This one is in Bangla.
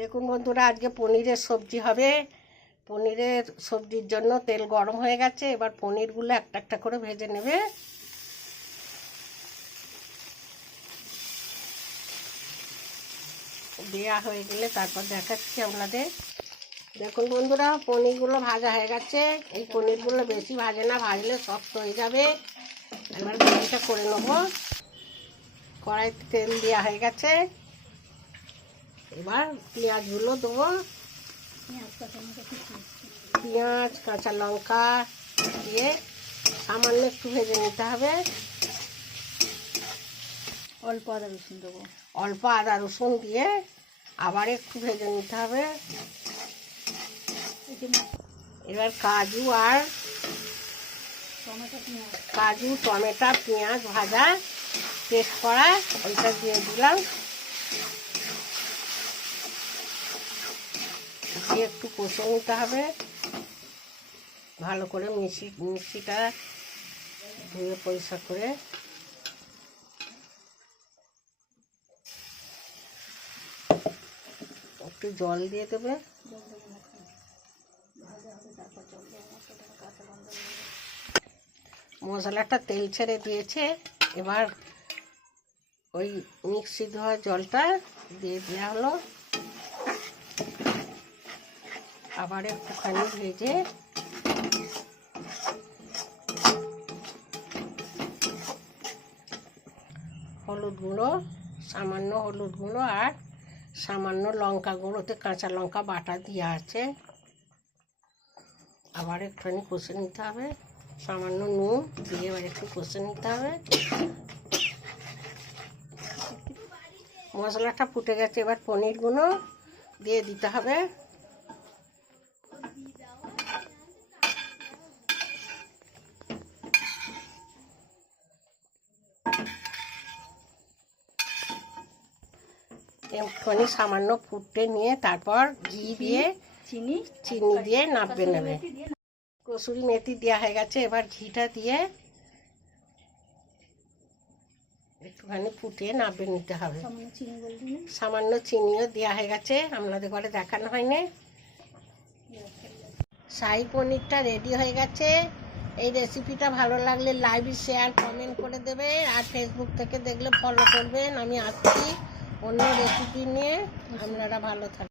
দেখুন বন্ধুরা, আজকে পনিরের সবজি হবে। পনিরের সবজির জন্য তেল গরম হয়ে গেছে। এবার পনিরগুলো একটা একটা করে ভেজে নেবে। দেওয়া হয়ে গেলে তারপর দেখাচ্ছি আপনাদের। দেখুন বন্ধুরা, পনিরগুলো ভাজা হয়ে গেছে। এই পনিরগুলো বেশি ভাজে না, ভাজলে শক্ত হয়ে যাবে। এবার গ্রেভিটা করে নেবো। কড়াইতে তেল দেওয়া হয়ে গেছে। এবার পেঁয়াজগুলো দেবো। পেঁয়াজ কাঁচা লঙ্কা দিয়ে সামান্য একটু ভেজে নিতে হবে। অল্প আদা রসুন দেবো। অল্প আদা রসুন দিয়ে আবার একটু ভেজে নিতে হবে। এবার কাজু টমেটো পেঁয়াজ ভাজা পেস্ট করা ওইটা দিয়ে দিলাম। দিয়ে একটু কষে নিতে হবে ভালো করে। মিক্সিটা ধুয়ে পরিষ্কার করে একটু জল দিয়ে দেবে। মশলাটা তেল ছেড়ে দিয়েছে। এবার ওই মিক্সি ধোয়া জলটা দিয়ে দেওয়া হলো। আবার একটুখানি ভেজে হলুদ গুঁড়ো, সামান্য হলুদ গুঁড়ো আর সামান্য লঙ্কা গুঁড়োতে কাঁচা লঙ্কা বাটা দেওয়া আছে। আবার একটুখানি কষে নিতে হবে। সামান্য নুন দিয়ে এবার একটু কষে নিতে হবে। মশলাটা ফুটে গেছে। এবার পনিরগুলো দিয়ে দিতে হবে। একটুখানি সামান্য ফুটে নিয়ে তারপর ঘি দিয়ে চিনি দিয়ে নাড়বে নেবে। কসুরি মেথি দেওয়া হয়ে গেছে। এবার ঘিটা দিয়ে একটুখানি ফুটিয়ে নাড়বে নিতে হবে। সামান্য চিনিও দেওয়া হয়ে গেছে, আপনাদের ঘরে দেখানো হয়নি। শাহী পনিরটা রেডি হয়ে গেছে। এই রেসিপিটা ভালো লাগলে লাইক শেয়ার কমেন্ট করে দেবে। আর ফেসবুক থেকে দেখলে ফলো করবেন। আমি আসছি অন্য রেসিপি নিয়ে। আপনারা ভালো থাকবেন।